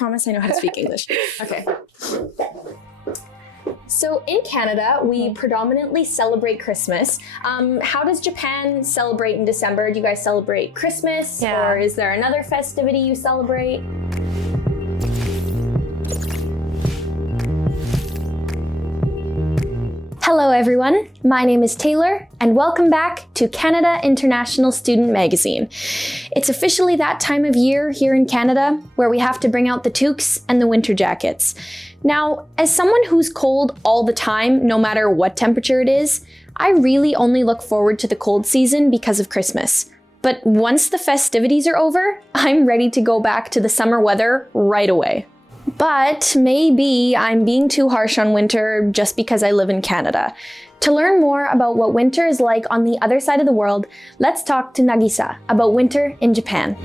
promise I know how to speak English. Okay. So in Canada, we predominantly celebrate Christmas. How does Japan celebrate in December? Do you guys celebrate Christmas? Or is there another festivity you celebrate? Hello everyone, my name is Taylor and welcome back to Canada International Student Magazine. It's officially that time of year here in Canada where we have to bring out the toques and the winter jackets. Now, as someone who's cold all the time, no matter what temperature it is, I really only look forward to the cold season because of Christmas. But once the festivities are over, I'm ready to go back to the summer weather right away. But maybe I'm being too harsh on winter just because I live in Canada. To learn more about what winter is like on the other side of the world, let's talk to Nagisa about winter in Japan.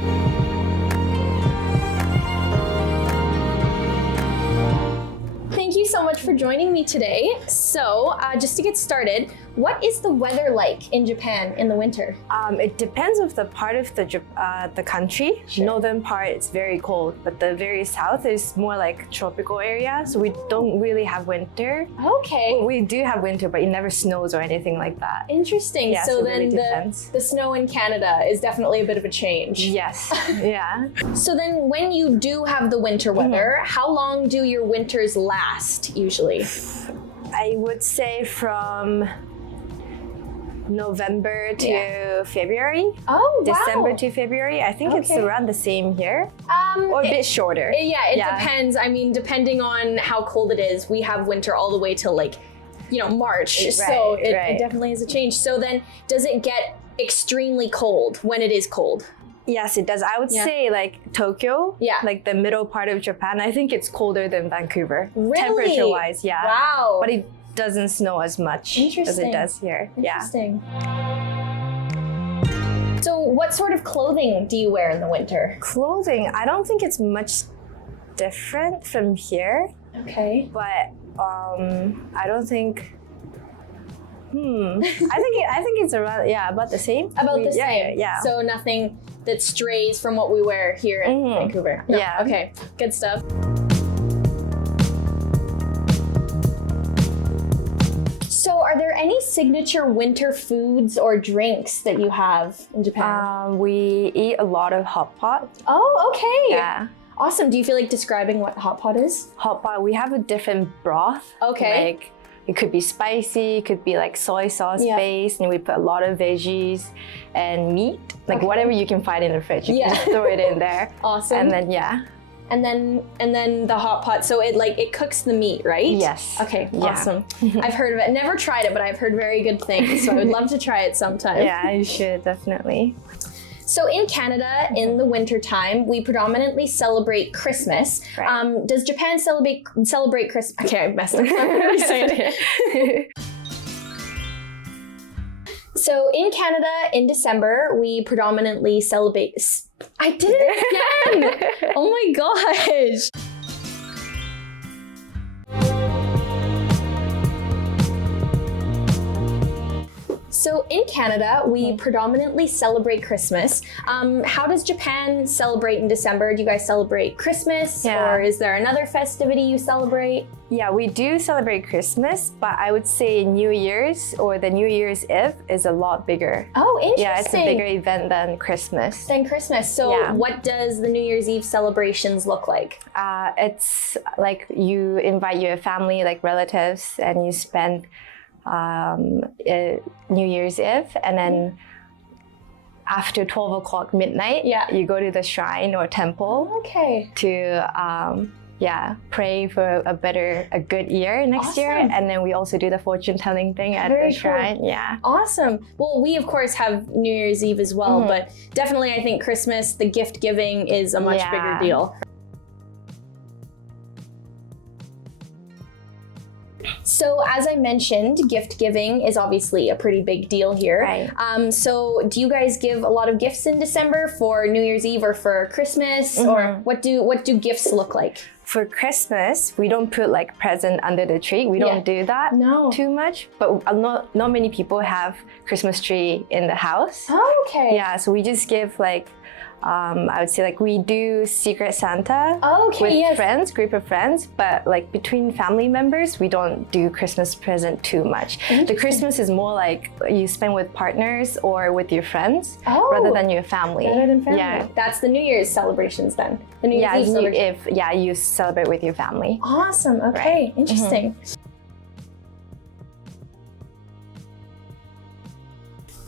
Thank you so much for joining me today. So, just to get started, what is the weather like in Japan in the winter? It depends of the part of the country. Sure. Northern part it's very cold, but the very south is more like tropical area, so we don't really have winter. Okay. Well, we do have winter, but it never snows or anything like that. Interesting. Yeah, so it then really depends. the snow in Canada is definitely a bit of a change. Yes. Yeah. So then when you do have the winter weather, how long do your winters last usually? I would say from November to February. Oh, wow. December to February. I think it's around the same here. Or a bit shorter. It depends. I mean, depending on how cold it is, we have winter all the way till March. Right, So it definitely is a change. So then does it get extremely cold when it is cold? Yes, it does. I would say like Tokyo, like the middle part of Japan, I think it's colder than Vancouver. Really? Temperature-wise, yeah. Wow. But it doesn't snow as much as it does here. Interesting. So what sort of clothing do you wear in the winter? Clothing, I don't think it's much different from here. Okay. But I don't think... I think it's around, about the same. About the same? Yeah. So nothing that strays from what we wear here in Vancouver? No. Yeah. Okay, good stuff. So are there any signature winter foods or drinks that you have in Japan? We eat a lot of hot pot. Oh, okay. Yeah. Awesome. Do you feel like describing what hot pot is? Hot pot, we have a different broth. Okay. Like, it could be spicy, it could be like soy sauce based, and we put a lot of veggies and meat, like whatever you can find in the fridge. You can throw it in there. Awesome. And then And then the hot pot, so it cooks the meat, right? Yes. Okay, awesome. I've heard of it. Never tried it, but I've heard very good things, so I would love to try it sometime. Yeah, you should, definitely. So in Canada, in the winter time, we predominantly celebrate Christmas. Right. Does Japan celebrate Christmas? Okay, I messed up. I'm gonna say it again. So in Canada, in December, we predominantly celebrate... I did it again! Oh my gosh! So in Canada, we predominantly celebrate Christmas. How does Japan celebrate in December? Do you guys celebrate Christmas? Or is there another festivity you celebrate? Yeah, we do celebrate Christmas, but I would say New Year's or the New Year's Eve is a lot bigger. Oh, interesting. Yeah, it's a bigger event than Christmas. So what does the New Year's Eve celebrations look like? It's like you invite your family, like relatives, and you spend New Year's Eve, and then after 12 o'clock midnight, you go to the shrine or temple to pray for a good year next year. And then we also do the fortune telling thing at the shrine. Cool. Yeah. Awesome. Well, we of course have New Year's Eve as well, but definitely I think Christmas, the gift giving is a much bigger deal. So as I mentioned, gift giving is obviously a pretty big deal here. Right. So do you guys give a lot of gifts in December for New Year's Eve or for Christmas? Or what do gifts look like? For Christmas, we don't put like present under the tree. We don't do that too much. But not many people have Christmas tree in the house. Oh, okay. Yeah, so we just give like I would say like we do Secret Santa with friends, group of friends, but like between family members, we don't do Christmas present too much. The Christmas is more like you spend with partners or with your friends rather than your family. Rather than family. Yeah. That's the New Year's celebrations then. The New Year's Eve celebration. You celebrate with your family. Awesome. Okay. Right. Interesting.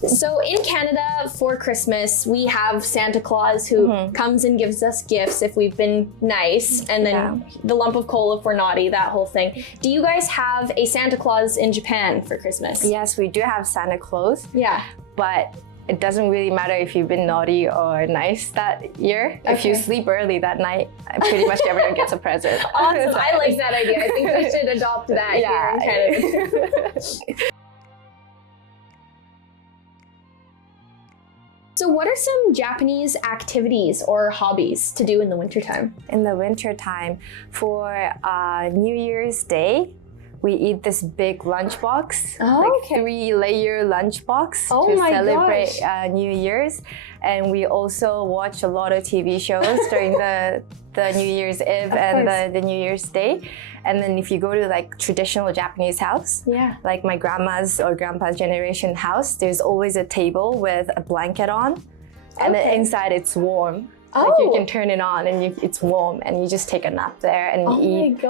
So in Canada for Christmas, we have Santa Claus who comes and gives us gifts if we've been nice, and then the lump of coal if we're naughty, that whole thing. Do you guys have a Santa Claus in Japan for Christmas? Yes, we do have Santa Claus. Yeah. But it doesn't really matter if you've been naughty or nice that year. Okay. If you sleep early that night, pretty much everyone gets a present. Awesome. I like that idea. I think we should adopt that here in Canada. So what are some Japanese activities or hobbies to do in the wintertime? In the wintertime, for New Year's Day, we eat this big lunchbox, like 3-layer lunchbox to celebrate New Year's. And we also watch a lot of TV shows during the New Year's Eve and the New Year's Day. And then if you go to like traditional Japanese house, like my grandma's or grandpa's generation house, there's always a table with a blanket on. And then inside it's warm. Like you can turn it on and it's warm and you just take a nap there and eat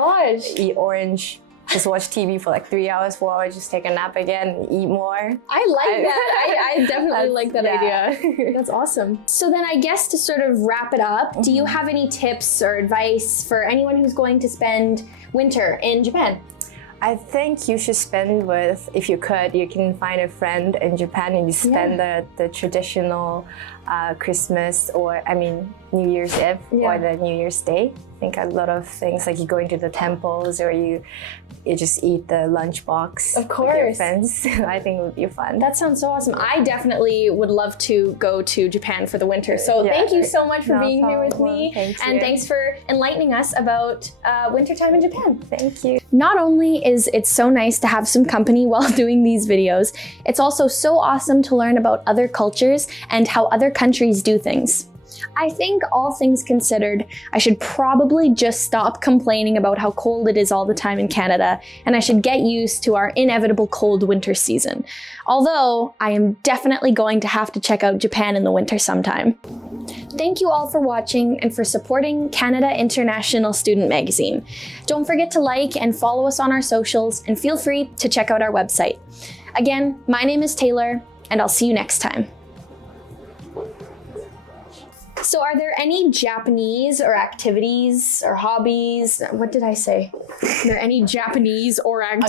orange. Just watch TV for like 3 hours, 4 hours, just take a nap again and eat more. I like that. I definitely like that idea. That's awesome. So then I guess to sort of wrap it up, do you have any tips or advice for anyone who's going to spend winter in Japan? I think you should spend with, if you could, you can find a friend in Japan and you spend the traditional Christmas or, New Year's Eve or the New Year's Day. I think a lot of things like you go into the temples or you just eat the lunchbox with your friends. I think it would be fun. That sounds so awesome. I definitely would love to go to Japan for the winter. So thank you so much for being here with me. And thanks for enlightening us about wintertime in Japan. Thank you. Not only is it so nice to have some company while doing these videos, it's also so awesome to learn about other cultures and how other countries do things. I think all things considered, I should probably just stop complaining about how cold it is all the time in Canada, and I should get used to our inevitable cold winter season. Although, I am definitely going to have to check out Japan in the winter sometime. Thank you all for watching and for supporting Canada International Student Magazine. Don't forget to like and follow us on our socials, and feel free to check out our website. Again, my name is Taylor, and I'll see you next time. So are there any Japanese or activities or hobbies? What did I say? Are there any Japanese or activities?